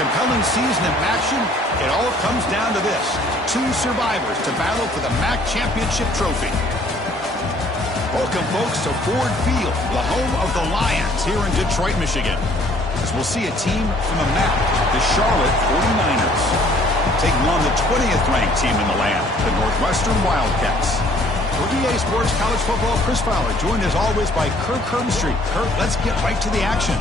compelling season of action, it all comes down to this. Two survivors to battle for the MAC Championship trophy. Welcome, folks, to Ford Field, the home of the Lions here in Detroit, Michigan. As we'll see a team from the MAC, the Charlotte 49ers, taking on the 20th ranked team in the land, the Northwestern Wildcats. For EA Sports College Football, Chris Fowler, joined as always by Kirk Herbstreit. Kirk, let's get right to the action.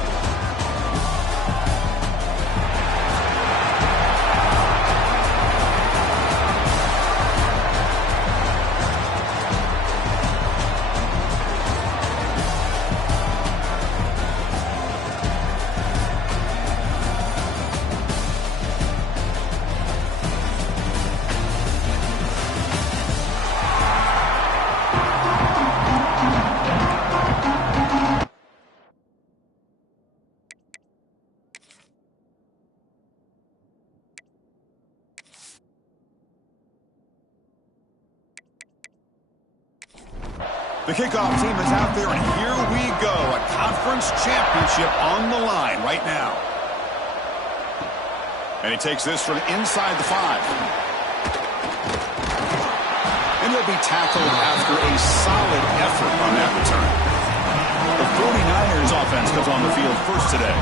The kickoff team is out there, and here we go. A conference championship on the line right now. And he takes this from inside the 5. And he'll be tackled after a solid effort on that return. The 49ers offense comes on the field first today.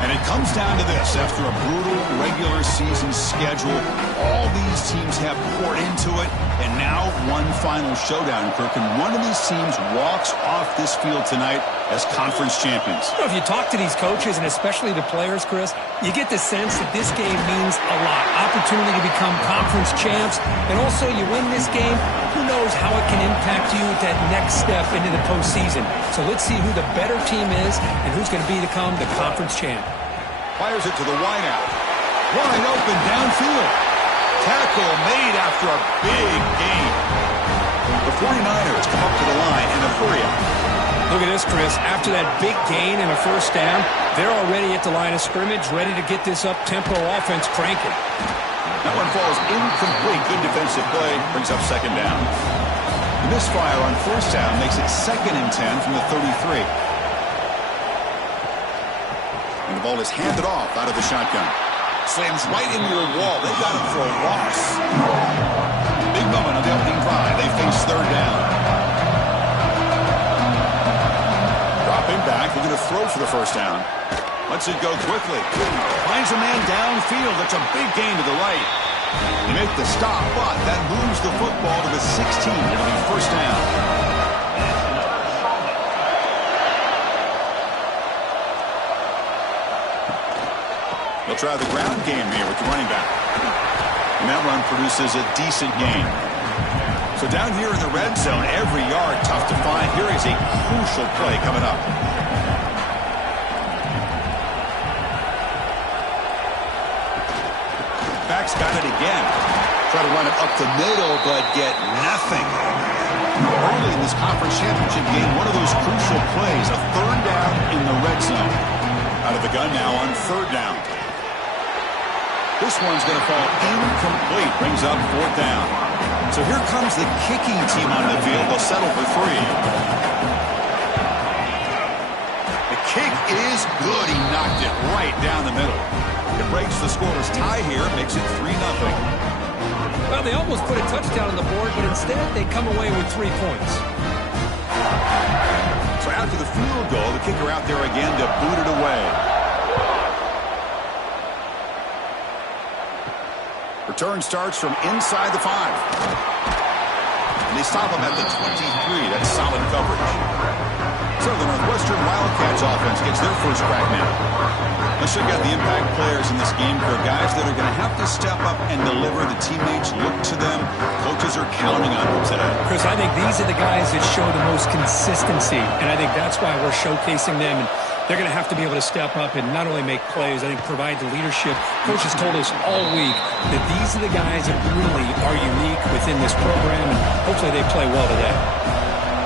And it comes down to this. After a brutal regular season schedule, all these teams have poured into it, and now one final showdown, Kirk. And one of these teams walks off this field tonight as conference champions. Well, if you talk to these coaches, and especially the players, Chris, you get the sense that this game means a lot. Opportunity to become conference champs, and also you win this game, who knows how it can impact you at that next step into the postseason. So let's see who the better team is and who's going to become the conference champ. Fires it to the wideout. Wide open downfield. Tackle made after a big gain. The 49ers come up to the line in a hurry up. Look at this, Chris. After that big gain and a first down, they're already at the line of scrimmage, ready to get this up-tempo offense cranking. That one falls incomplete. Good defensive play. Brings up second down. The misfire on first down makes it 2nd and 10 from the 33. And the ball is handed off out of the shotgun. Slams right into your wall. They got him for a loss. Big moment on the opening drive. They face third down. Dropping back. They're going to throw for the first down. Lets it go quickly. Finds a man downfield. That's a big gain to the right. They make the stop, but that moves the football to the 16. It'll be first down. They'll try the ground game here with the running back. And that run produces a decent gain. So down here in the red zone, every yard tough to find. Here is a crucial play coming up. Back's got it again. Try to run it up the middle, but get nothing. Early in this conference championship game, one of those crucial plays, a third down in the red zone. Out of the gun now on third down. This one's going to fall incomplete. Brings up fourth down. So here comes the kicking team on the field. They'll settle for 3. The kick is good. He knocked it right down the middle. It breaks the scoreless tie here. Makes it 3-0. Well, they almost put a touchdown on the board, but instead they come away with 3 points. So after the field goal, the kicker out there again to boot it away. Return starts from inside the 5. And they stop him at the 23. That's solid coverage. So the Northwestern Wildcats offense gets their first crack now. Let's check out the impact players in this game for guys that are going to have to step up and deliver. The teammates look to them. Coaches are counting on them today. Chris, I think these are the guys that show the most consistency, and I think that's why we're showcasing them. And they're going to have to be able to step up and not only make plays, I think provide the leadership. Coaches told us all week that these are the guys that really are unique within this program, and hopefully they play well today.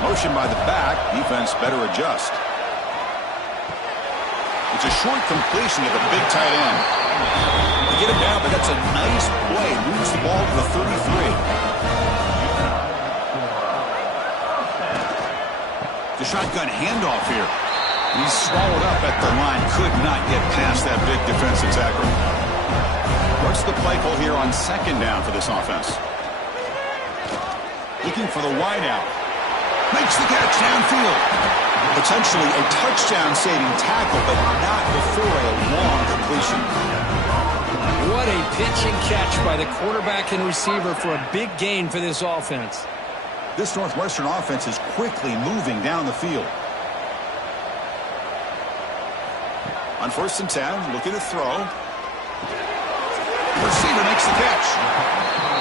Motion by the back. Defense better adjust. It's a short completion of the big tight end. They get him down, but that's a nice play. Moves the ball to the 33. The shotgun handoff here. He's swallowed up at the line. Could not get past that big defensive tackle. What's the play call here on second down for this offense? Looking for the wide out. Makes the catch downfield. Potentially a touchdown-saving tackle, but not before a long completion. What a pitch and catch by the quarterback and receiver for a big gain for this offense. This Northwestern offense is quickly moving down the field. On 1st and 10, looking to throw. Receiver makes the catch.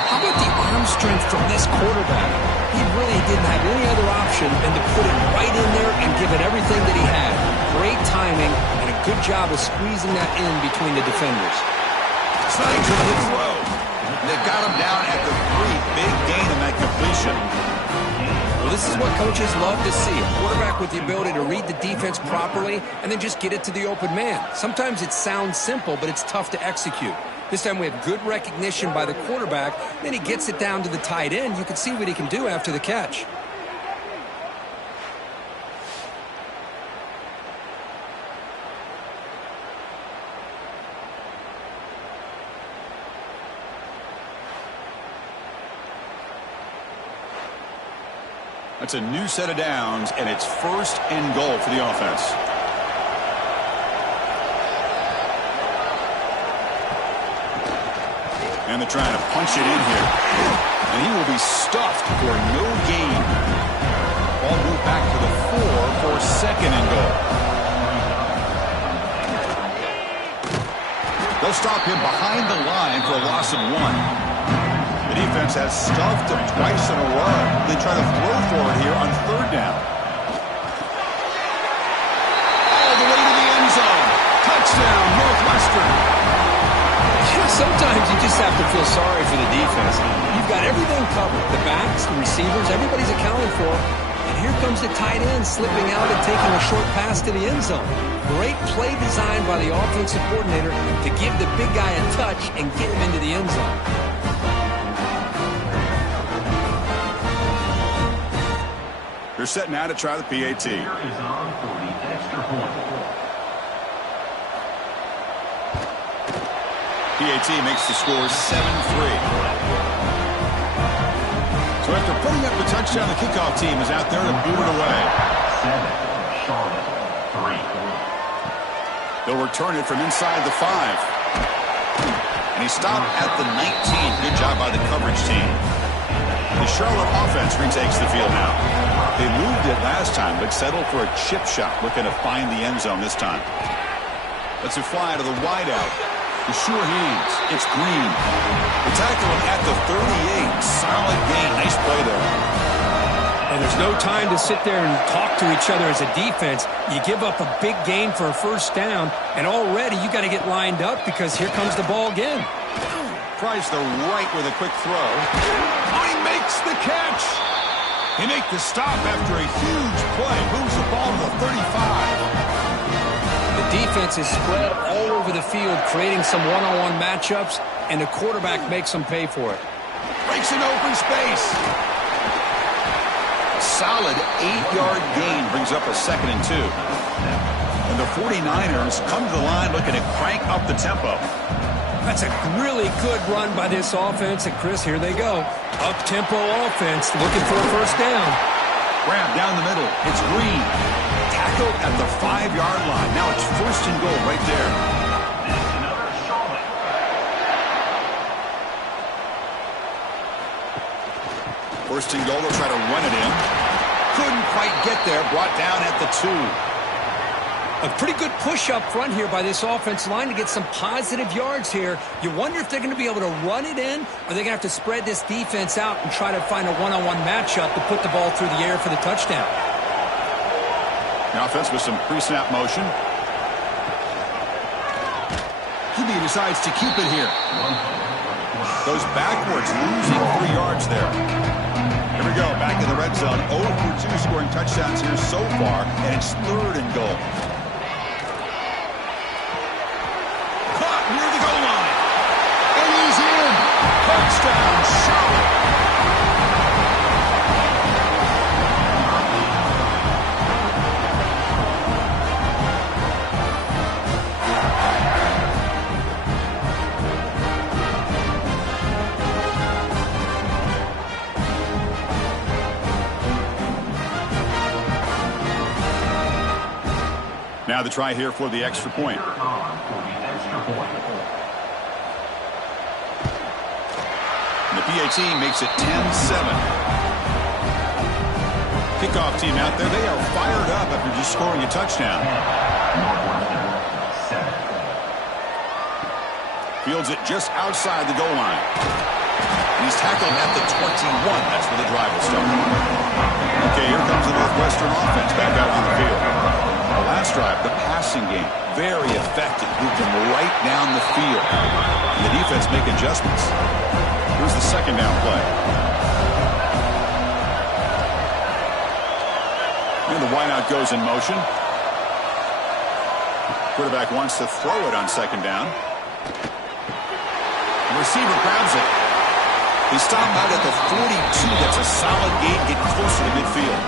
How about the arm strength from this quarterback? He really didn't have any other option than to put it right in there and give it everything that he had. Great timing and a good job of squeezing that in between the defenders. Sliding to the throw. They got him down at the 3. Big gain in that completion. Well, this is what coaches love to see. A quarterback with the ability to read the defense properly and then just get it to the open man. Sometimes it sounds simple, but it's tough to execute. This time we have good recognition by the quarterback. Then he gets it down to the tight end. You can see what he can do after the catch. That's a new set of downs, and it's 1st and goal for the offense. And they're trying to punch it in here. And he will be stuffed for no gain. Ball moved back to the 4 for 2nd and goal. They'll stop him behind the line for a loss of 1. The defense has stuffed him twice in a row. They try to throw for it here on 3rd down. All the way to the end zone. Touchdown, Northwestern. Sometimes you just have to feel sorry for the defense. You've got everything covered. The backs, the receivers, everybody's accounted for. And here comes the tight end slipping out and taking a short pass to the end zone. Great play design by the offensive coordinator to give the big guy a touch and get him into the end zone. They're set now to try the PAT. PAT makes the score 7-3. So after putting up the touchdown, the kickoff team is out there to boot it away. 7, Charlotte 3. They'll return it from inside the 5. And he stopped at the 19. Good job by the coverage team. The Charlotte offense retakes the field now. They moved it last time, but settled for a chip shot, looking to find the end zone this time. Let's it fly to the wideout. The sure hands. It's Green. They tackle him at the 38. Solid gain. Nice play there. And there's no time to sit there and talk to each other as a defense. You give up a big gain for a 1st down, and already you got to get lined up because here comes the ball again. Tries the right with a quick throw. Oh, he makes the catch. He makes the stop after a huge play. Moves the ball to the 35. Defense is spread all over the field, creating some one-on-one matchups, and the quarterback makes them pay for it. Breaks an open space. Solid 8-yard gain brings up a 2nd and 2. And the 49ers come to the line looking to crank up the tempo. That's a really good run by this offense, and Chris, here they go. Up-tempo offense, looking for a 1st down. Grab down the middle. It's Green. Tackled at the 5-yard line. Now it's 1st and goal right there. First and goal, they'll try to run it in. Couldn't quite get there. Brought down at the 2. A pretty good push up front here by this offense line to get some positive yards here. You wonder if they're going to be able to run it in, or they're going to have to spread this defense out and try to find a one-on-one matchup to put the ball through the air for the touchdown. The offense with some pre-snap motion. QB decides to keep it here. Goes backwards, losing 3 yards there. Here we go, back in the red zone. 0 for 2 scoring touchdowns here so far, and it's 3rd and goal. Caught near the goal line. And he's in. Touchdown, Charlotte. Now the try here for the extra point. And the PAT makes it 10-7. Kickoff team out there, they are fired up after just scoring a touchdown. Fields it just outside the goal line. He's tackled at the 21. That's where the drive will start. Okay, here comes the Northwestern offense back out on the field. The last drive, the passing game, very effective. Moved them right down the field. And the defense make adjustments. Here's the second down play. And the wideout goes in motion. Quarterback wants to throw it on second down. The receiver grabs it. He stopped out at the 42. That's a solid gain. Get closer to midfield.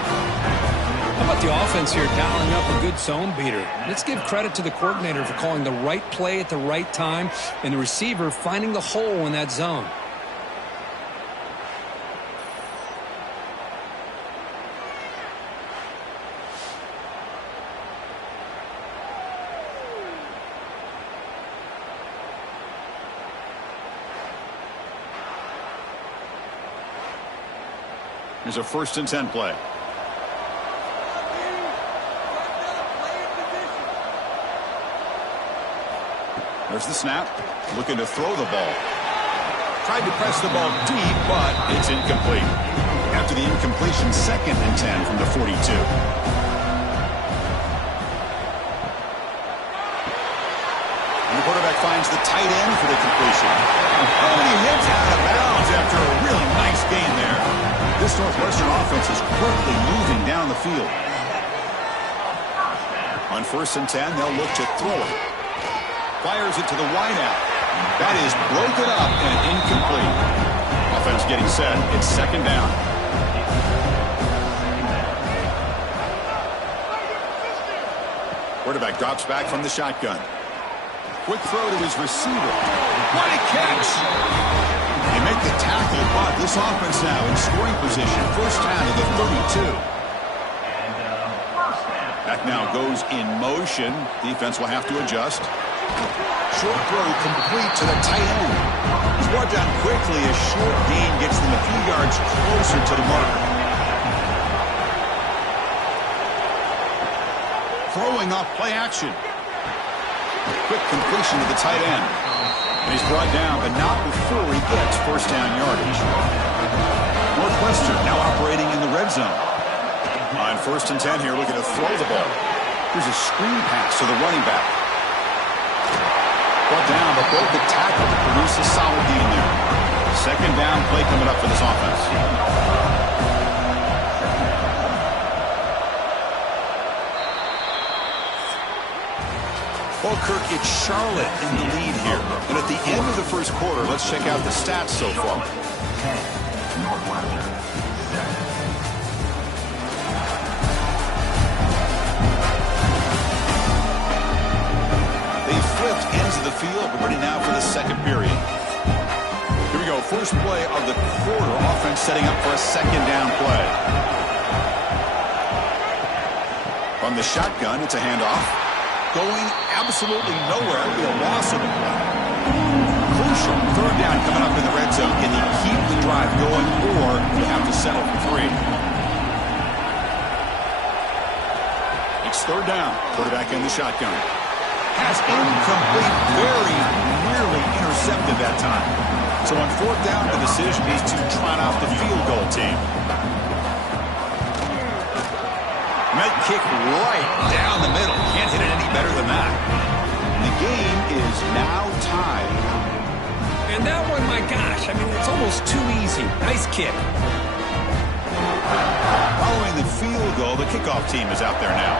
How about the offense here dialing up a good zone beater? Let's give credit to the coordinator for calling the right play at the right time and the receiver finding the hole in that zone. Here's a 1st and 10 play. There's the snap. Looking to throw the ball. Tried to press the ball deep, but it's incomplete. After the incompletion, 2nd and 10 from the 42. And the quarterback finds the tight end for the completion. And he hits out of bounds after a really nice gain there. This Northwestern offense is quickly moving down the field. On 1st and 10, they'll look to throw it. Fires it to the wideout. That is broken up and incomplete. Offense getting set. It's 2nd down. Quarterback drops back from the shotgun. Quick throw to his receiver. What a catch! They make the tackle, but this offense now in scoring position. 1st down to the 32. That now goes in motion. Defense will have to adjust. Short throw complete to the tight end. He's brought down quickly. A short gain gets them a few yards closer to the marker. Throwing off play action. Quick completion to the tight end. And he's brought down, but not before he gets 1st down yardage. Northwestern now operating in the red zone. On 1st and 10 here, looking to throw the ball. Here's a screen pass to the running back. Brought down, but broke the tackle to produce a solid gain there. 2nd down play coming up for this offense. Well, Kirk, it's Charlotte in the lead here. And at the end of the 1st quarter, let's check out the stats so far. They flipped ends of the field. We're ready now for the 2nd period. Here we go. 1st play of the quarter. Offense setting up for a 2nd down play. From the shotgun, it's a handoff. Going absolutely nowhere with a loss of the play. Crucial 3rd down coming up in the red zone. Can he keep the drive going, or you have to settle for 3? It's 3rd down. Quarterback in the shotgun. Has incomplete, very nearly intercepted that time. So on 4th down, the decision is to trot out the field goal team. Met kick right down the middle. Can't hit it any better than that. The game is now tied. And that one, my gosh, I mean, it's almost too easy. Nice kick. Following the field goal, the kickoff team is out there now.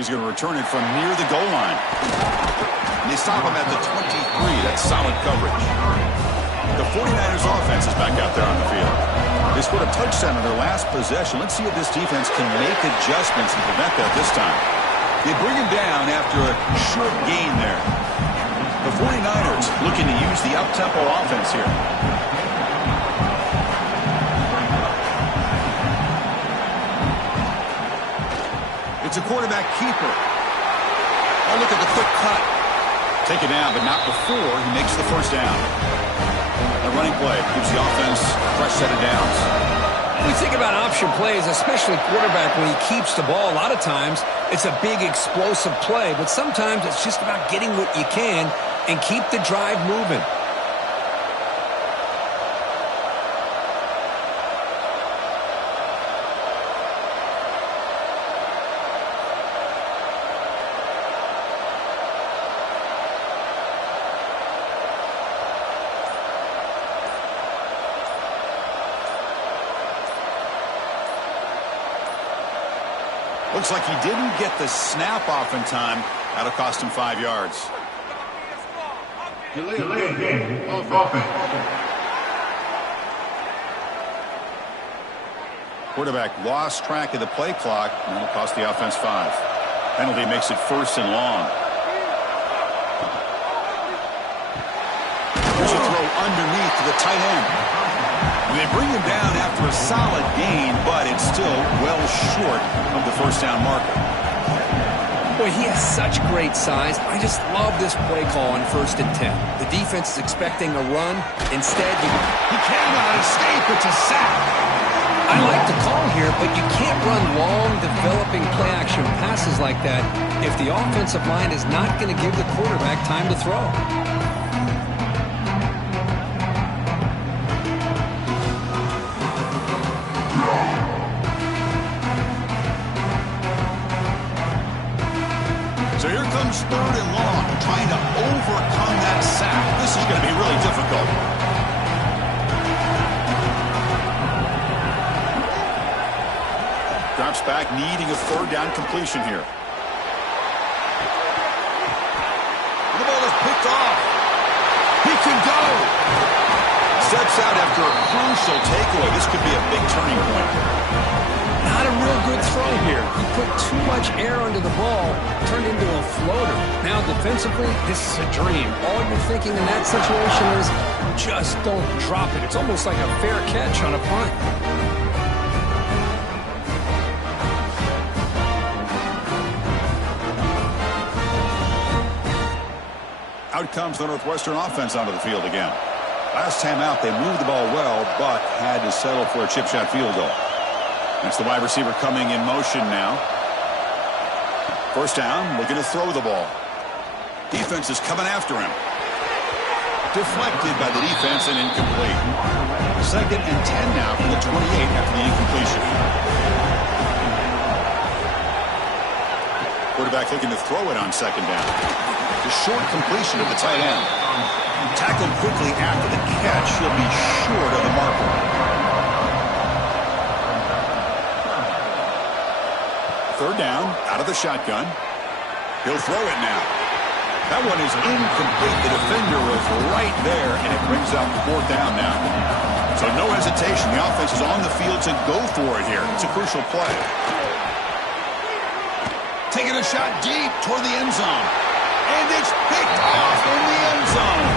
He's going to return it from near the goal line. And they stop him at the 23. That's solid coverage. The 49ers offense is back out there on the field. They scored a touchdown on their last possession. Let's see if this defense can make adjustments and prevent that this time. They bring him down after a short gain there. The 49ers looking to use the up-tempo offense here. It's a quarterback keeper. Oh, look at the quick cut. Taken down, but not before he makes the first down. A running play gives the offense a fresh set of downs. When we think about option plays, especially quarterback, when he keeps the ball, a lot of times it's a big explosive play, but sometimes it's just about getting what you can and keep the drive moving. Looks like he didn't get the snap off in time. That'll cost him 5 yards. Delay game of offense. Quarterback lost track of the play clock, and that'll cost the offense 5. Penalty makes it 1st and long. Here's a throw underneath to the tight end. They bring him down after a solid gain, but it's still well short of the first down marker. Boy, he has such great size. I just love this play call on 1st and 10. The defense is expecting a run. Instead, he cannot escape. It's a sack. I like the call here, but you can't run long, developing play-action passes like that if the offensive line is not going to give the quarterback time to throw. So here comes 3rd and long, trying to overcome that sack. This is going to be really difficult. Drops back, needing a 3rd down completion here. The ball is picked off. He can go. Steps out after a crucial takeaway. This could be a big turning point. Not a real good throw here. He put too much air under the ball, turned into a floater. Now defensively, this is a dream. All you're thinking in that situation is just don't drop it. It's almost like a fair catch on a punt. Out comes the Northwestern offense onto the field again. Last time out, they moved the ball well, but had to settle for a chip shot field goal. That's the wide receiver coming in motion now. 1st down, looking to throw the ball. Defense is coming after him. Deflected by the defense and incomplete. 2nd and 10 now from the 28 after the incompletion. Quarterback looking to throw it on 2nd down. The short completion of the tight end. Tackled quickly after the catch. He'll be short of the marker. 3rd down, out of the shotgun. He'll throw it now. That one is incomplete. The defender was right there, and it brings up 4th down now. So no hesitation. The offense is on the field to go for it here. It's a crucial play. Taking a shot deep toward the end zone. And it's picked off in the end zone.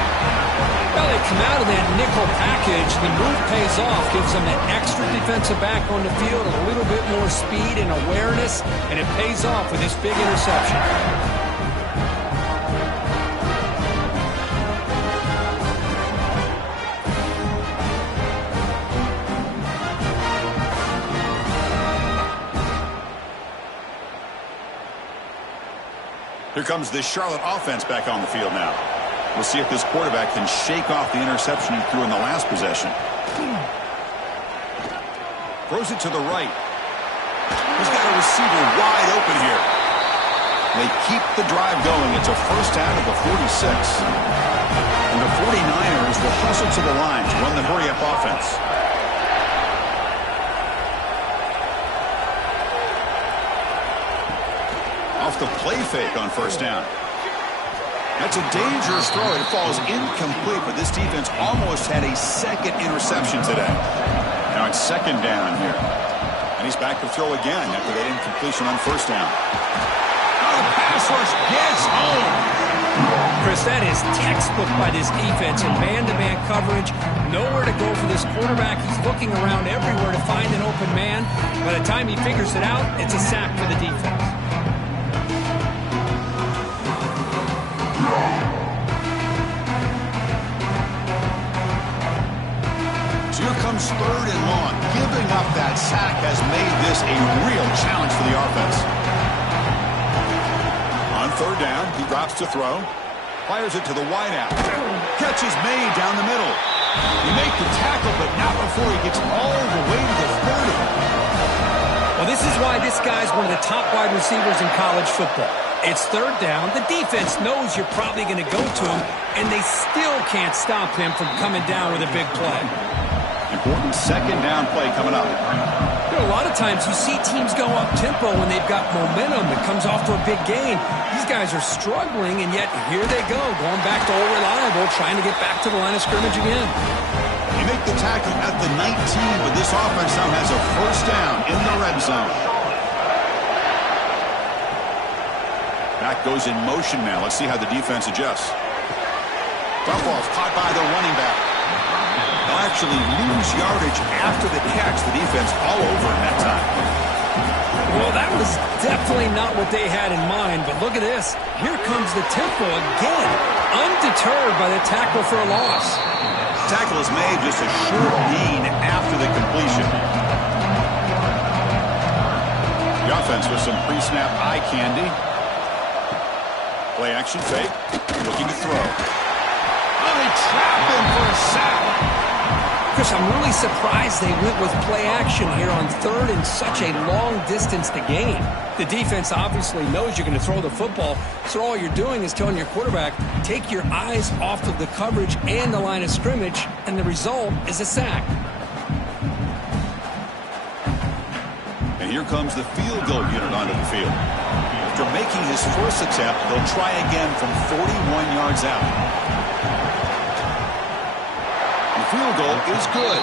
Well, they come out of that nickel package. The move pays off, gives them an extra defensive back on the field, a little bit more speed and awareness, and it pays off with this big interception. Here comes this Charlotte offense back on the field now. We'll see if this quarterback can shake off the interception he threw in the last possession. Throws it to the right. He's got a receiver wide open here. They keep the drive going. It's a 1st down at the 46. And the 49ers will hustle to the line to run the hurry-up offense. Off the play fake on 1st down. That's a dangerous throw. It falls incomplete, but this defense almost had a 2nd interception today. Now it's 2nd down here. And he's back to throw again after that incompletion on 1st down. Oh, the pass rush gets home. Chris, that is textbook by this defense in man-to-man coverage. Nowhere to go for this quarterback. He's looking around everywhere to find an open man. By the time he figures it out, it's a sack for the defense. So here comes 3rd and long. Giving up that sack has made this a real challenge for the offense. On 3rd down, he drops to throw. Fires it to the wideout. Catch is made down the middle. You make the tackle, but not before he gets all the way to the 30. Well, this is why this guy's one of the top wide receivers in college football. It's 3rd down. The defense knows you're probably going to go to him, and they still can't stop him from coming down with a big play. Important 2nd down play coming up. You know, a lot of times you see teams go up-tempo when they've got momentum that comes off to a big gain. These guys are struggling, and yet here they go, going back to old reliable, trying to get back to the line of scrimmage again. They make the tackle at the 19, but this offense now has a 1st down in the red zone. Back goes in motion now. Let's see how the defense adjusts. Dump off caught by the running back. They'll actually lose yardage after the catch. The defense all over him that time. Well, that was definitely not what they had in mind, but look at this. Here comes the tempo again, undeterred by the tackle for a loss. Tackle is made, just a short gain after the completion. The offense with some pre-snap eye candy. Play action fake, looking to throw. Oh, they trapped him for a sack. Chris, I'm really surprised they went with play action here on 3rd and such a long distance to gain. The defense obviously knows you're going to throw the football, so all you're doing is telling your quarterback, take your eyes off of the coverage and the line of scrimmage, and the result is a sack. And here comes the field goal unit onto the field. After making his first attempt, they'll try again from 41 yards out. Field goal is good,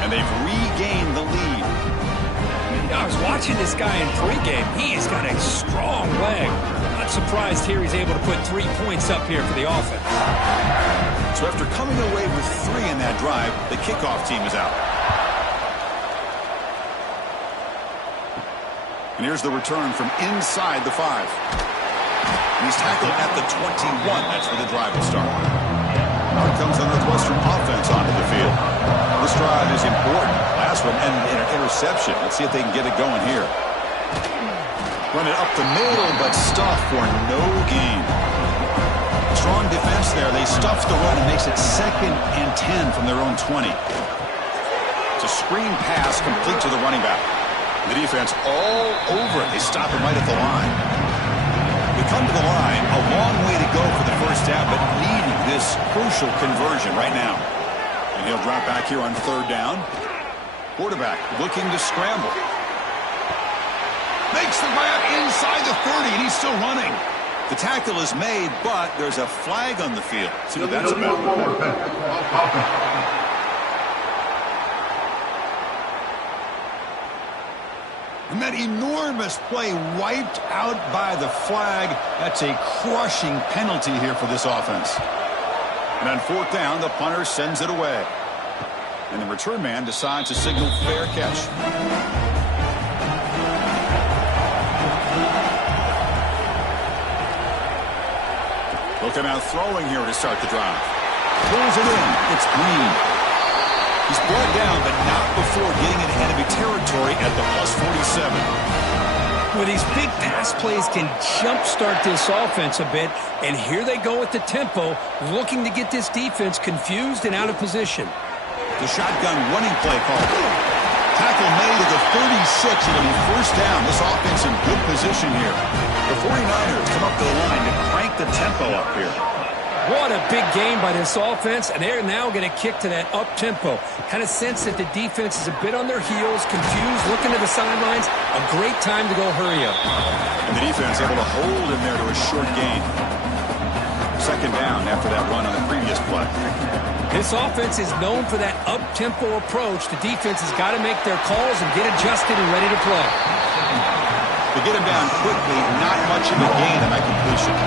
and they've regained the lead. I was watching this guy in pregame. He's got a strong leg. Not surprised here he's able to put 3 points up here for the offense. So after coming away with 3 in that drive, the kickoff team is out. And here's the return from inside the 5. He's tackled at the 21. That's where the drive will start. Now comes the Northwestern offense onto the field. This drive is important. Last one ended in an interception. Let's see if they can get it going here. Run it up the middle, but stuffed for no gain. Strong defense there. They stuff the run and makes it 2nd and 10 from their own 20. It's a screen pass complete to the running back. The defense all over it. They stop him right at the line. We come to the line, a long way to go for the 1st down, but needing this crucial conversion right now. And he'll drop back here on 3rd down. Quarterback looking to scramble. Makes the grab inside the 30, and he's still running. The tackle is made, but there's a flag on the field. See what that's about. And that enormous play wiped out by the flag. That's a crushing penalty here for this offense. And on 4th down, the punter sends it away. And the return man decides to signal fair catch. Looking out throwing here to start the drive. Pulls it in. It's Green. He's brought down, but not before getting into enemy territory at the +47. Well, these big pass plays can jumpstart this offense a bit, and here they go with the tempo, looking to get this defense confused and out of position. The shotgun running play call. Tackle made at the 36. It'll be 1st down. This offense in good position here. The 49ers come up to the line to crank the tempo up here. What a big game by this offense, and they're now going to kick to that up-tempo. Kind of sense that the defense is a bit on their heels, confused, looking to the sidelines. A great time to go hurry up. And the defense able to hold him there to a short gain. 2nd down after that run on the previous play. This offense is known for that up-tempo approach. The defense has got to make their calls and get adjusted and ready to play. To get him down quickly, not much of a gain on that completion.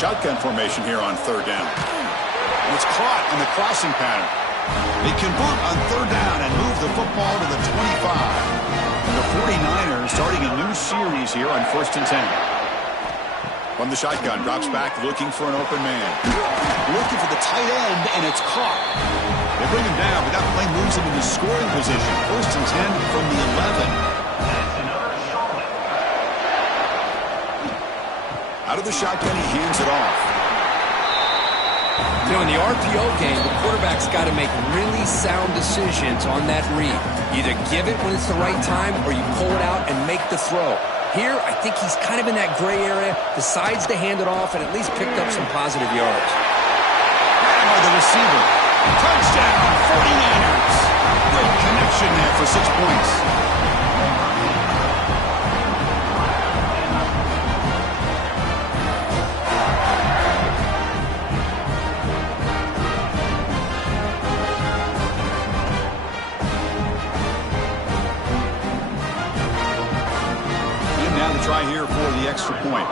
Shotgun formation here on third down. And it's caught in the crossing pattern. They convert on third down and move the football to the 25. And the 49ers starting a new series here on 1st and 10. From the shotgun, drops back looking for an open man. Looking for the tight end, and it's caught. They bring him down, but that play moves him into scoring position. 1st and 10 from the 11. Out of the shotgun, he hands it off. You know, in the RPO game, the quarterback's got to make really sound decisions on that read. Either give it when it's the right time, or you pull it out and make the throw. Here, I think he's kind of in that gray area, decides to hand it off, and at least picked up some positive yards. And by the receiver. Touchdown, 49ers. Great connection there for 6 points. Try here for the extra point.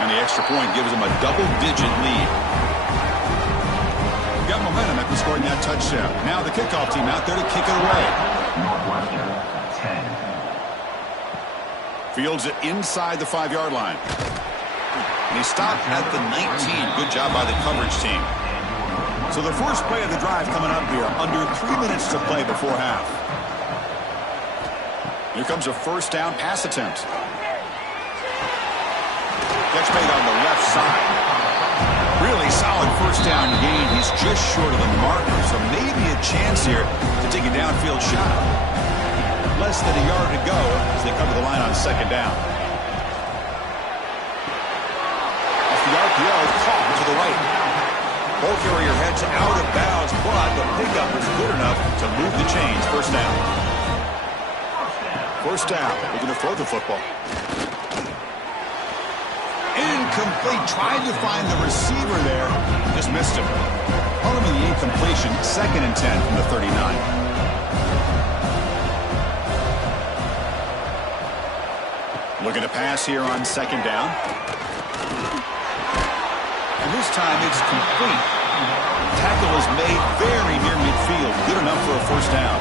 And the extra point gives them a double-digit lead. Got momentum after scoring that touchdown. Now the kickoff team out there to kick it away. Fields it inside the 5-yard line. And he stopped at the 19. Good job by the coverage team. So the first play of the drive coming up here. Under 3 minutes to play before half. Here comes a first down pass attempt. Catch made on the left side. Really solid first down gain. He's just short of the marker. So maybe a chance here to take a downfield shot. Less than a yard to go as they cover the line on second down. Off the RPO, caught to the right. Ball carrier heads out of bounds, but the pickup is good enough to move the chains. First down. First down. We're going to throw the football. Incomplete. Tried to find the receiver there. Just missed him. Following the incompletion, 2nd and 10 from the 39. Looking to pass here on second down. And this time it's complete. Tackle is made very near midfield. Good enough for a first down.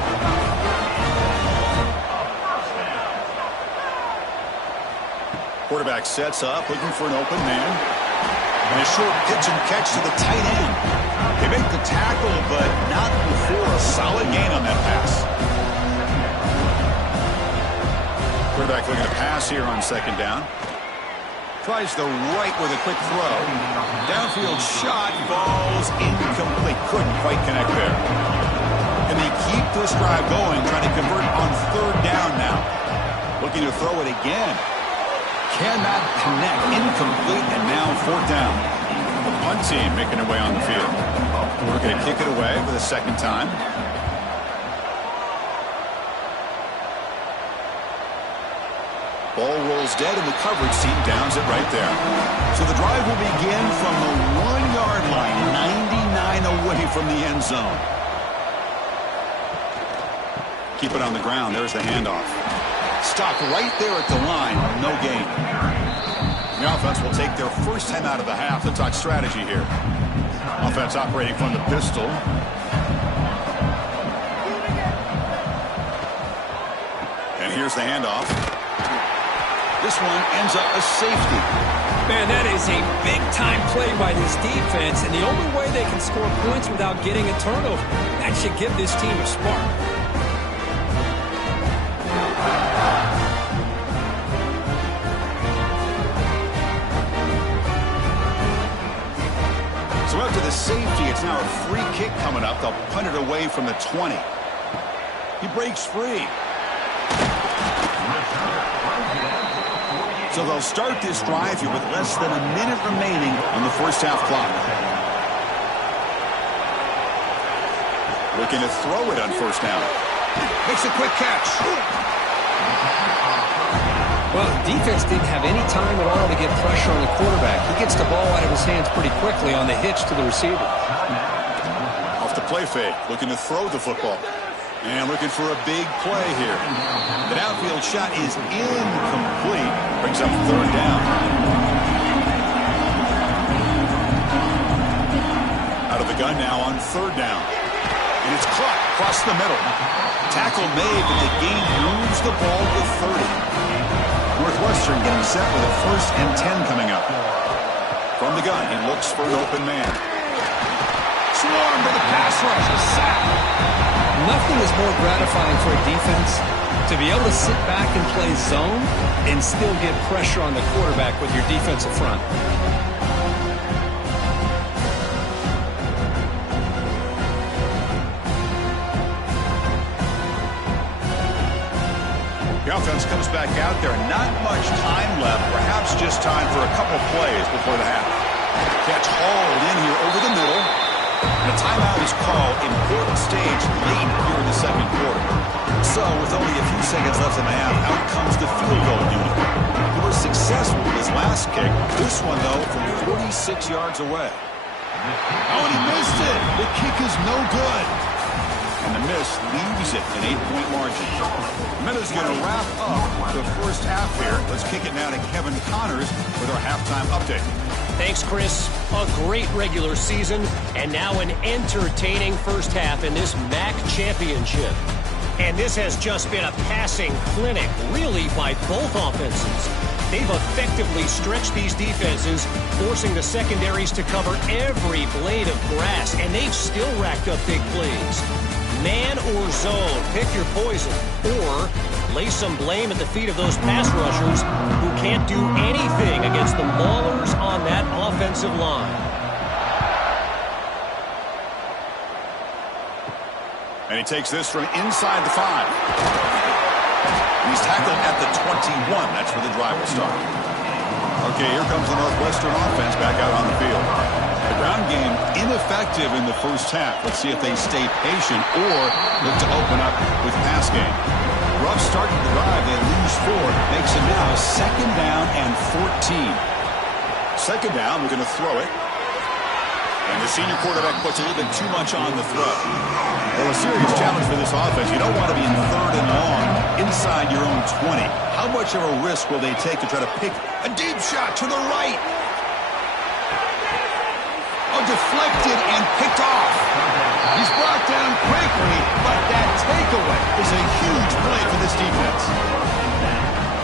Quarterback sets up, looking for an open man. And a short pitch and catch to the tight end. They make the tackle, but not before a solid gain on that pass. Quarterback looking to pass here on second down. Tries the right with a quick throw. Downfield shot, falls incomplete. Couldn't quite connect there. And they keep this drive going, trying to convert on third down now. Looking to throw it again. Cannot connect. Incomplete, and now fourth down. The punt team making their way on the field. We're going to kick it away for the second time. Ball rolls dead, and the coverage team downs it right there. So the drive will begin from the 1-yard line, 99 away from the end zone. Keep it on the ground. There's the handoff. Stopped right there at the line. No gain. The offense will take their first time out of the half to talk strategy here. Offense operating from the pistol. And here's the handoff. This one ends up a safety. Man, that is a big-time play by this defense, and the only way they can score points without getting a turnover. That should give this team a spark. So after the safety, it's now a free kick coming up. They'll punt it away from the 20. He breaks free. So they'll start this drive here with less than a minute remaining on the first half clock. Looking to throw it on first down. Makes a quick catch. Well, the defense didn't have any time at all to get pressure on the quarterback. He gets the ball out of his hands pretty quickly on the hitch to the receiver. Off the play fake, looking to throw the football. And looking for a big play here. The downfield shot is incomplete. Brings up third down. Out of the gun now on third down. And it's caught across the middle. Tackle made, but the game moves the ball to 30. Northwestern getting set with a 1st and 10 coming up. From the gun, he looks for an open man. Swarmed to the pass rush, a sack. Nothing is more gratifying for a defense to be able to sit back and play zone and still get pressure on the quarterback with your defensive front. The offense comes back out there. Not much time left. Perhaps just time for a couple plays before the half. Catch hauled in here over the middle. And a timeout is called. Important stage late here in the second quarter. So with only a few seconds left in the half, out comes the field goal unit. He was successful with his last kick. This one, though, from 46 yards away. Oh, and he missed it. The kick is no good. And the miss leaves it an 8-point margin. Minutes going to wrap up the first half here. Let's kick it now to Kevin Connors with our halftime update. Thanks, Chris. A great regular season and now an entertaining first half in this MAC championship. And this has just been a passing clinic, really, by both offenses. They've effectively stretched these defenses, forcing the secondaries to cover every blade of grass, and they've still racked up big plays. Man or zone, pick your poison, or lay some blame at the feet of those pass rushers who can't do anything against the maulers on that offensive line. And he takes this from inside the 5. He's tackled at the 21. That's where the drive will start. Okay, here comes the Northwestern offense back out on the field. The ground game ineffective in the first half. Let's see if they stay patient or look to open up with pass game. Rough start to the drive. They lose 4. Makes it now 2nd down and 14. 2nd down, we're going to throw it. And the senior quarterback puts a little bit too much on the throw. Well, a serious challenge for this offense. You don't want to be in 3rd and long inside your own 20. How much of a risk will they take to try to pick a deep shot to the right? Oh, deflected and picked off. He's brought down quickly, but that takeaway is a huge play for this defense.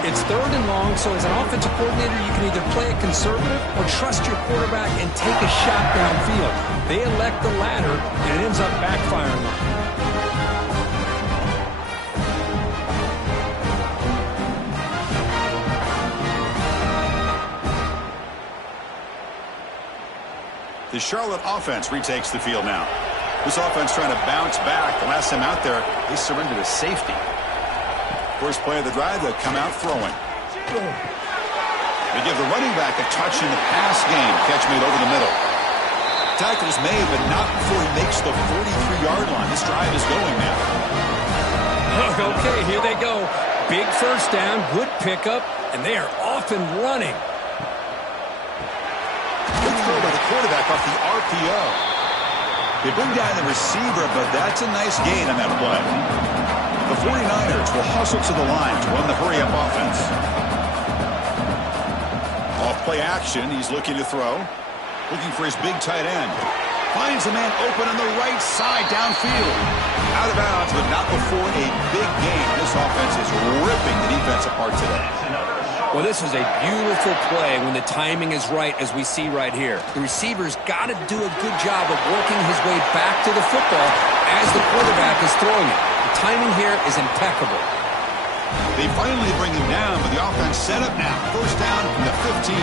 It's 3rd and long, so as an offensive coordinator, you can either play it conservative or trust your quarterback and take a shot downfield. They elect the latter, and it ends up backfiring on them. The Charlotte offense retakes the field now. This offense trying to bounce back. The last time out there, they surrendered a safety. First play of the drive, they'll come out throwing. They give the running back a touch in the pass game. Catch made over the middle. Tackle's made, but not before he makes the 43-yard line. This drive is going now. Okay, here they go. Big first down, good pickup, and they are off and running. Good throw by the quarterback off the RPO. They bring down the receiver, but that's a nice gain on that play. The 49ers will hustle to the line to run the hurry-up offense. Off play action, he's looking to throw. Looking for his big tight end. Finds a man open on the right side downfield. Out of bounds, but not before a big game. This offense is ripping the defense apart today. Well, this is a beautiful play when the timing is right, as we see right here. The receiver's got to do a good job of working his way back to the football as the quarterback is throwing it. The timing here is impeccable. They finally bring him down, but the offense set up now. First down from the 15.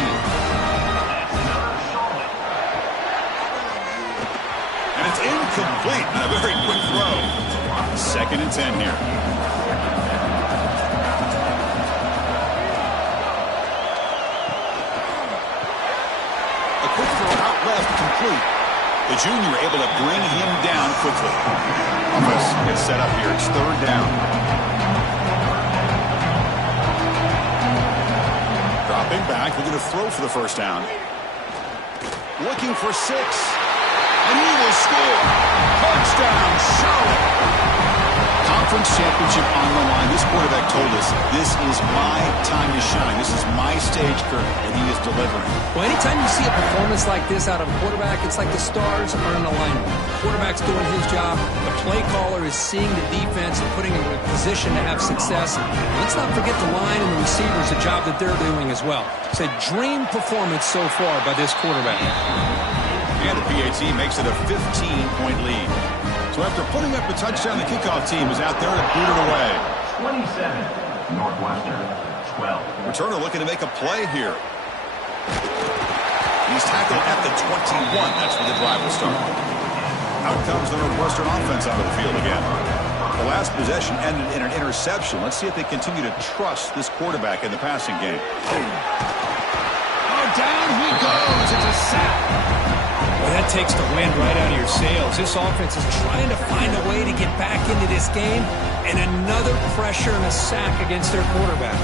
And it's incomplete on a very quick throw. 2nd and 10 here. A quick throw out left, complete. The junior able to bring him down quickly. Offense gets set up here. It's 3rd down. Dropping back, looking to throw for the first down. Looking for 6. And he will score. Touchdown, Charlotte. conference championship on the line. This quarterback told us, this is my time to shine. This is my stage, Kirk, and he is delivering. Well, anytime you see a performance like this out of a quarterback, it's like the stars are in alignment. The quarterback's doing his job. The play caller is seeing the defense and putting him in a position to have success. Let's not forget the line and the receivers, the job that they're doing as well. It's a dream performance so far by this quarterback. And the PAT makes it a 15-point lead. So after putting up a touchdown, the kickoff team is out there to boot it away. 27, Northwestern, 12. Returner looking to make a play here. He's tackled at the 21. That's where the drive will start. Out comes the Northwestern offense onto the field again. The last possession ended in an interception. Let's see if they continue to trust this quarterback in the passing game. Oh, down he goes. It's a sack. Well, that takes the wind right out of your sails. This offense is trying to find a way to get back into this game, and another pressure and a sack against their quarterback.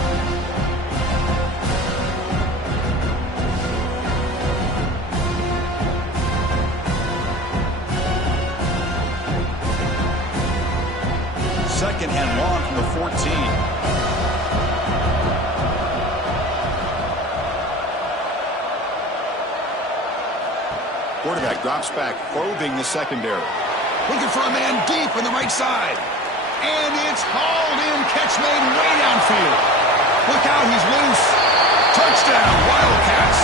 Second and long from the 14. Quarterback drops back, probing the secondary. Looking for a man deep on the right side. And it's hauled in. Catch made way downfield. Look out, he's loose. Touchdown, Wildcats.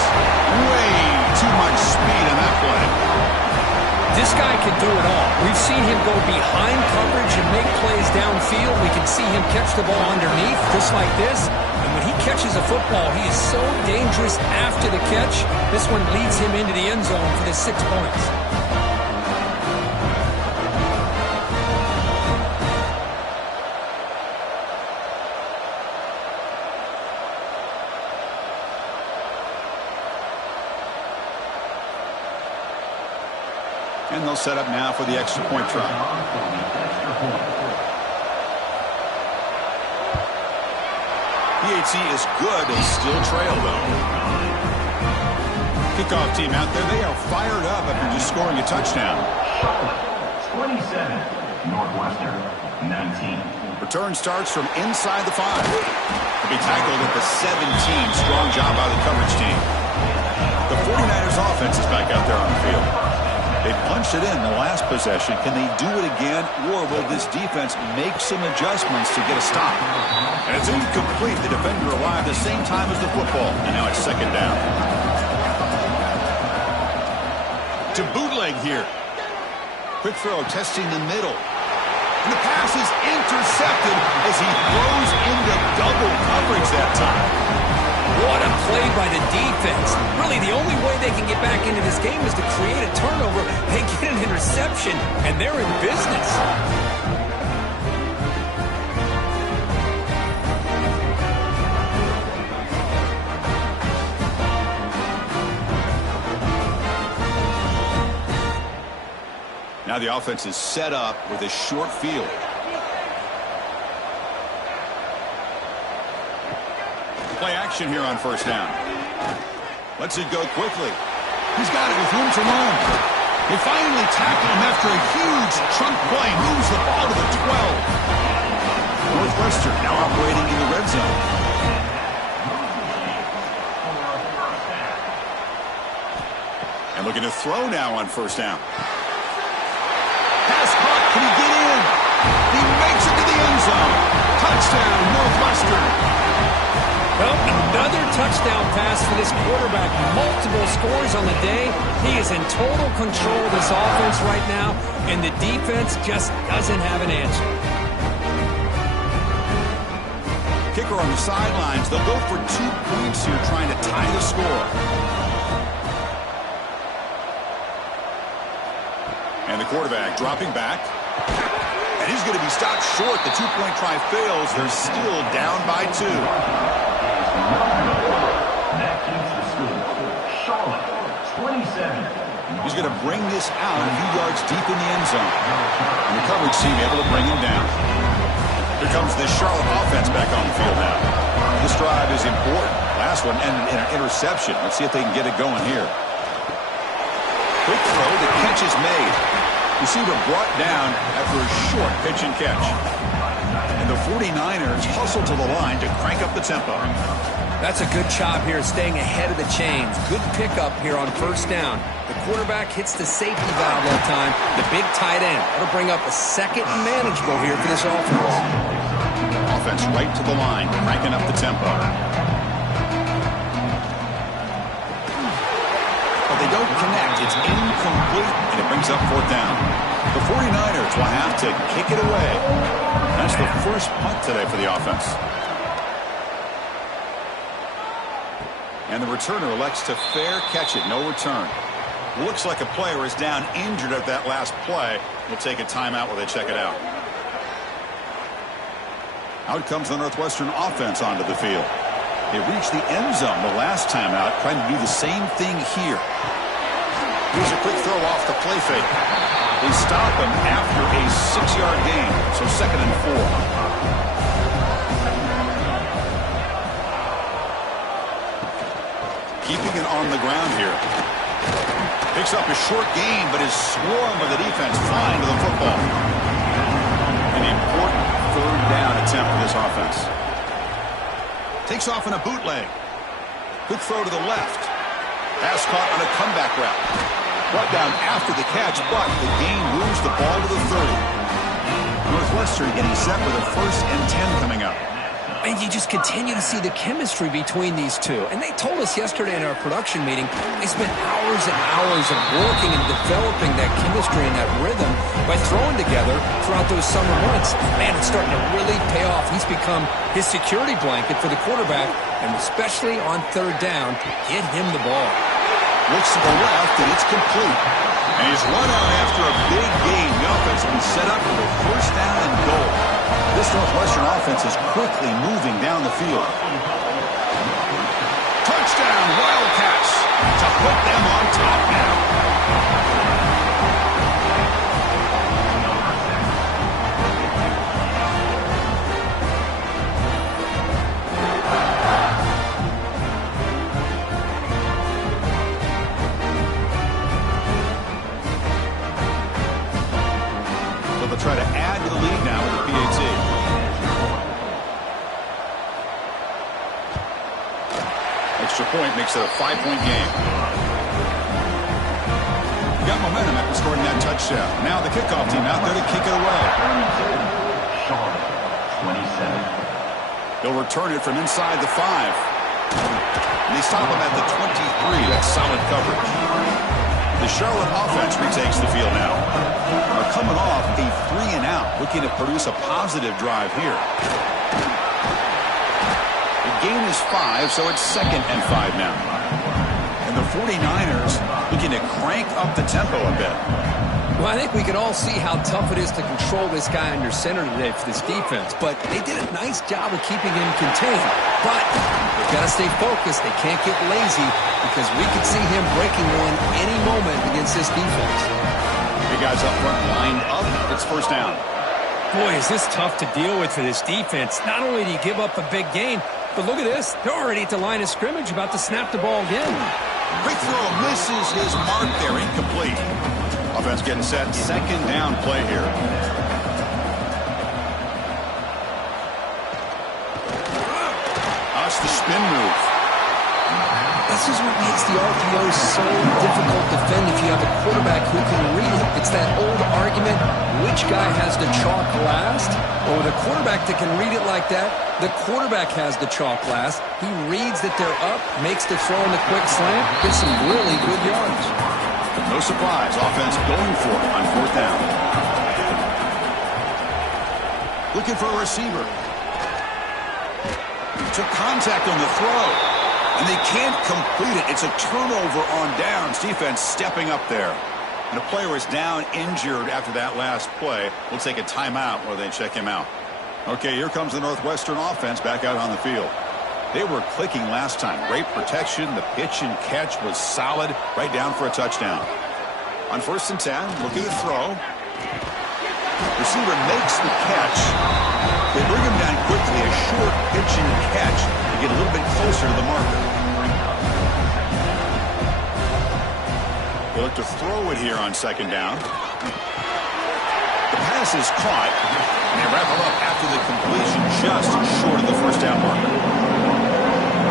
Way too much speed in that play. This guy can do it all. We've seen him go behind coverage and make plays downfield. We can see him catch the ball underneath, just like this. And when he catches a football, he is so dangerous after the catch. This one leads him into the end zone for the 6 points. And they'll set up now for the extra point try. PAT is good and still trail, though. Kickoff team out there, they are fired up after just scoring a touchdown. 27, Northwestern, 19. Return starts from inside the 5. He'll be tackled at the 17. Strong job by the coverage team. The 49ers offense is back out there on the field. They punched it in the last possession. Can they do it again, or will this defense make some adjustments to get a stop? And it's incomplete. The defender arrived the same time as the football, and now it's second down. To bootleg here. Quick throw, testing the middle. And the pass is intercepted as he throws into double coverage that time. What a play by the defense. Really, the only way they can get back into this game is to create a turnover. They get an interception, and they're in business. Now the offense is set up with a short field. Play action here on first down. Lets it go quickly. He's got it with room to run. They finally tackle him after a huge chunk play. Moves the ball to the 12. Northwestern now operating in the red zone. And looking to throw now on first down. Pass caught. Can he get in? He makes it to the end zone. Touchdown, Northwestern. Well, another touchdown pass for this quarterback. Multiple scores on the day. He is in total control of this offense right now, and the defense just doesn't have an answer. Kicker on the sidelines. They'll go for 2 points here, trying to tie the score. And the quarterback dropping back. And he's going to be stopped short. The 2-point try fails. They're still down by 2. That keeps the score. Charlotte, 27. He's going to bring this out a few yards deep in the end zone. And the coverage team able to bring him down. Here comes this Charlotte offense back on the field now. This drive is important. Last one ended in an interception. Let's see if they can get it going here. Quick throw. The catch is made. Receiver brought down after a short pitch and catch. And the 49ers hustle to the line to crank up the tempo. That's a good job here, staying ahead of the chains. Good pickup here on first down. The quarterback hits the safety valve that time. The big tight end. That'll bring up a second and manageable here for this offense. Offense right to the line, cranking up the tempo. But they don't connect. It's incomplete, and it brings up fourth down. The 49ers will have to kick it away. That's the first punt today for the offense. And the returner elects to fair catch it, no return. Looks like a player is down injured at that last play. We'll take a timeout while they check it out. Out comes the Northwestern offense onto the field. They reached the end zone the last time out, trying to do the same thing here. Here's a quick throw off the play fake. They stop him after a 6-yard gain, so 2nd and 4. Keeping it on the ground here. Picks up a short gain, but is swarmed by the defense flying to the football. An important third down attempt for this offense. Takes off in a bootleg. Good throw to the left. Pass caught on a comeback route. Brought down after the catch, but the gain moves the ball to the 30. Northwestern getting set with a 1st and 10 coming up. And you just continue to see the chemistry between these two. And they told us yesterday in our production meeting, they spent hours and hours of working and developing that chemistry and that rhythm by throwing together throughout those summer months. Man, it's starting to really pay off. He's become his security blanket for the quarterback, and especially on third down, get him the ball. Looks to the left, and it's complete. And he's run out after a big gain. The offense will be set up for the 1st down and goal. This Northwestern offense is quickly moving down the field. Touchdown, Wildcats, to put them on top now. So they'll try to add to the lead now with the PAT. Extra point makes it a 5-point game. Got momentum after scoring that touchdown. Now the kickoff team out there to kick it away. Charlotte, 27. They'll return it from inside the 5. And they stop him at the 23. That's solid coverage. The Charlotte offense retakes the field now. They're coming off a 3-and-out, looking to produce a positive drive here. Gain is 5, so it's 2nd and 5 now. And the 49ers looking to crank up the tempo a bit. Well, I think we can all see how tough it is to control this guy under center today for this defense. But they did a nice job of keeping him contained. But they've got to stay focused. They can't get lazy because we could see him breaking one any moment against this defense. The guys up front lined up. It's 1st down. Boy, is this tough to deal with for this defense. Not only do you give up a big gain, but look at this. They're already at the line of scrimmage about to snap the ball again. Quick throw misses his mark there. Incomplete. Offense getting set. 2nd down play here. That's the spin move. This is what makes the RPO so difficult to defend if you have a quarterback who can read it. It's that old argument, which guy has the chalk last? Or with a quarterback that can read it like that, the quarterback has the chalk last. He reads that they're up, makes the throw in the quick slant, gets some really good yards. No surprise, offense going for it on 4th down. Looking for a receiver. Took contact on the throw. And they can't complete it. It's a turnover on downs. Defense stepping up there. And a player is down injured after that last play. We'll take a timeout while they check him out. Okay, here comes the Northwestern offense back out on the field. They were clicking last time. Great protection. The pitch and catch was solid. Right down for a touchdown. On 1st and 10, look at the throw. Receiver makes the catch. They bring him down quickly. A short pitch and catch to get a little bit closer to the marker. They look to throw it here on 2nd down. The pass is caught. they wrap him up after the completion just short of the first down marker.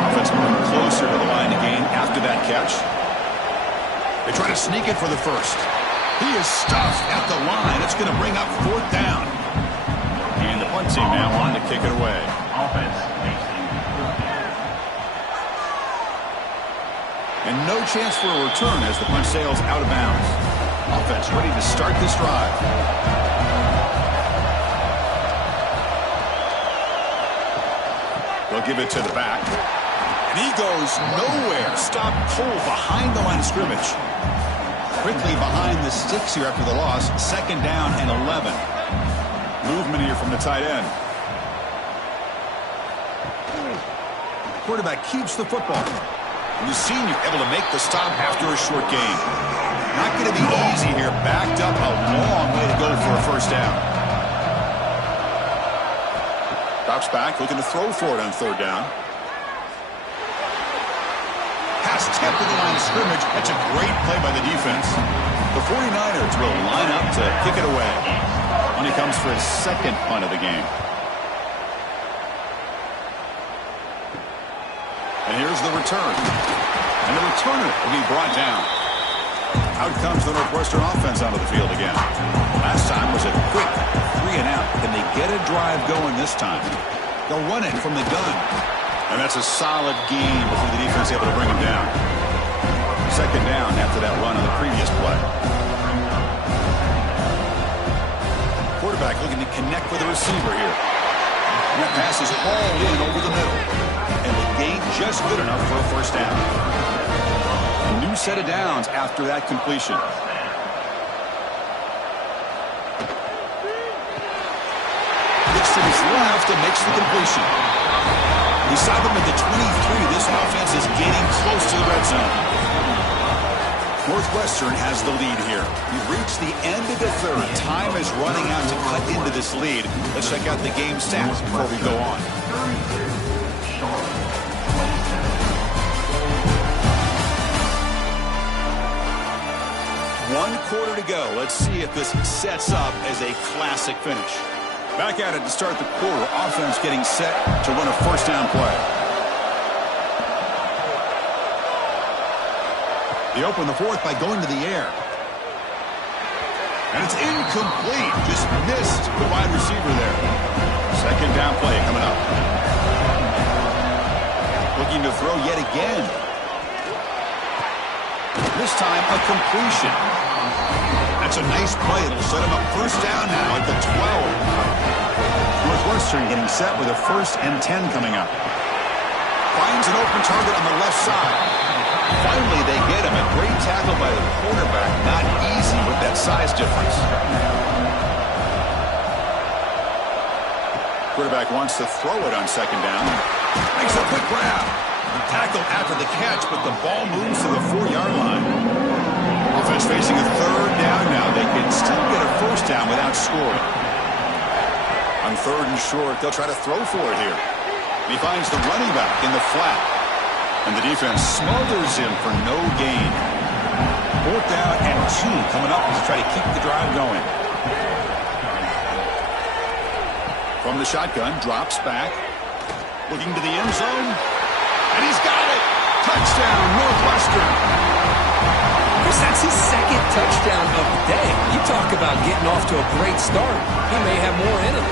Offense moving closer to the line to gain after that catch. They try to sneak it for the first. He is stuffed at the line. It's going to bring up fourth down. And the punt team now on to kick it away. Offense makes a And no chance for a return as the punt sails out of bounds. Offense ready to start this drive. They'll give it to the back. And he goes nowhere. Stop cold behind the line of scrimmage. Quickly behind the sticks here after the loss. Second down and 11. Movement here from the tight end. Quarterback keeps the football. And the senior able to make the stop after a short gain. Not going to be easy here. Backed up a long way to go for a first down. Drops back, looking to throw for it on third down. Pass tipped to the line of scrimmage. That's a great play by the defense. The 49ers will line up to kick it away. When he comes for his second punt of the game. And here's the return. And the returner will be brought down. Out comes the Northwestern offense onto the field again. Last time was a quick 3 and out. Can they get a drive going this time? They'll run it from the gun. And that's a solid gain before the defense able to bring him down. Second down after that run on the previous play. Quarterback looking to connect with the receiver here. And that pass is hauled in over the middle. And the gain just good enough for a first down. A new set of downs after that completion. Looks to his left and makes the completion. We saw them at the 23. This offense is getting close to the red zone. Northwestern has the lead here. We've reached the end of the third. Time is running out to cut into this lead. Let's check out the game stats before we go on. One quarter to go. Let's see if this sets up as a classic finish. Back at it to start the quarter. Offense getting set to run a first down play. They open the fourth by going to the air. And it's incomplete. Just missed the wide receiver there. Second down play coming up. Looking to throw yet again. This time a completion. That's a nice play. It'll set him up first down now at the 12. Northwestern getting set with a 1st and 10 coming up. Finds an open target on the left side. Finally, they get him. A great tackle by the quarterback. Not easy with that size difference. Quarterback wants to throw it on second down. Makes a quick grab. Tackle after the catch, but the ball moves to the 4-yard line. Offense facing a third down now. They can still get a first down without scoring. On third and short, they'll try to throw for it here. He finds the running back in the flat. And the defense smothers him for no gain. Fourth down and 2 coming up to try to keep the drive going. From the shotgun, drops back. Looking to the end zone. And he's got it! Touchdown, Northwestern! Chris, that's his second touchdown of the day. You talk about getting off to a great start. He may have more in him.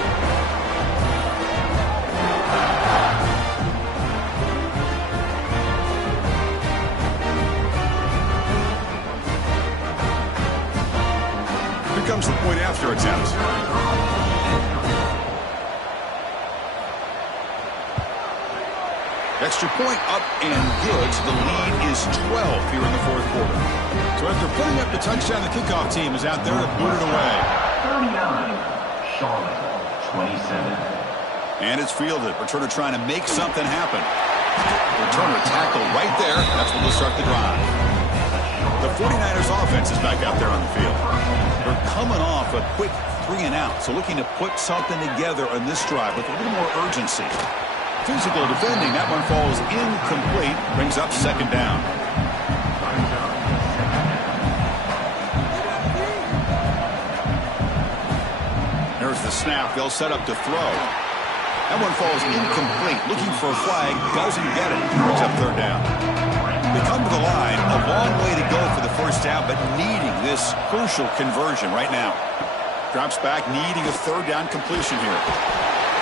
Here comes the point after attempt. Extra point up and good. So the lead is 12 here in the fourth quarter. So after putting up the touchdown, the kickoff team is out there to boot it away. 39, Charlotte, 27. And it's fielded. Returner trying to make something happen. Returner tackle right there. That's when they'll start the drive. The 49ers offense is back out there on the field. They're coming off a quick 3 and out. So looking to put something together on this drive with a little more urgency. Physical defending. That one falls incomplete. Brings up second down. There's the snap. They'll set up to throw. That one falls incomplete. Looking for a flag. Doesn't get it. Brings up third down. They come to the line. A long way to go for the first down, but needing this crucial conversion right now. Drops back, needing a third down completion here.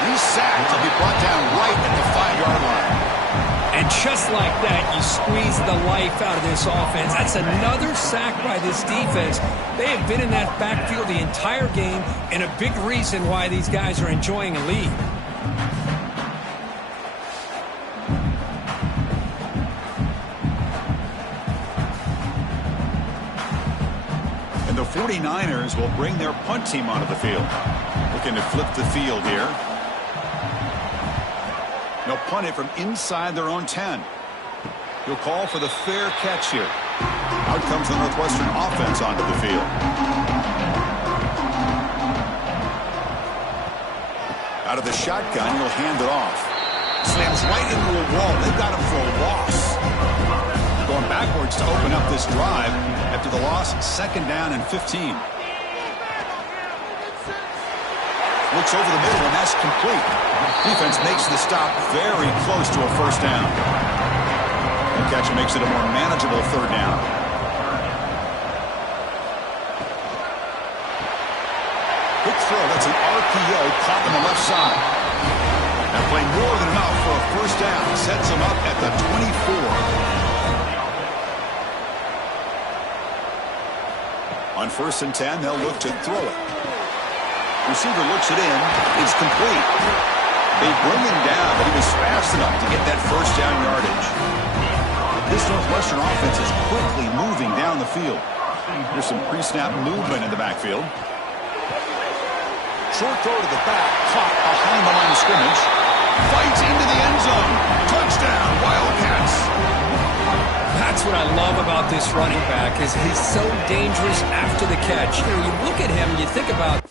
He's sacked. He'll be brought down right at the 5-yard line. And just like that, you squeeze the life out of this offense. That's another sack by this defense. They have been in that backfield the entire game, and a big reason why these guys are enjoying a lead. And the 49ers will bring their punt team onto the field. Looking to flip the field here. They'll punt it from inside their own 10. He'll call for the fair catch here. Out comes the Northwestern offense onto the field. Out of the shotgun, he'll hand it off. Slams right into a wall. They've got him for a loss. Going backwards to open up this drive after the loss, 2nd down and 15. Looks over the middle, and that's complete. Defense makes the stop very close to a first down. The catch makes it a more manageable third down. Quick throw. That's an RPO caught on the left side. That play more than enough for a first down. Sets him up at the 24. On 1st and 10, they'll look to throw it. Receiver looks it in. It's complete. They bring him down, but he was fast enough to get that first down yardage. This Northwestern offense is quickly moving down the field. There's some pre-snap movement in the backfield. Short throw to the back, caught behind the line of scrimmage. Fights into the end zone. Touchdown, Wildcats. That's what I love about this running back, is he's so dangerous after the catch. You know, you look at him, you think about...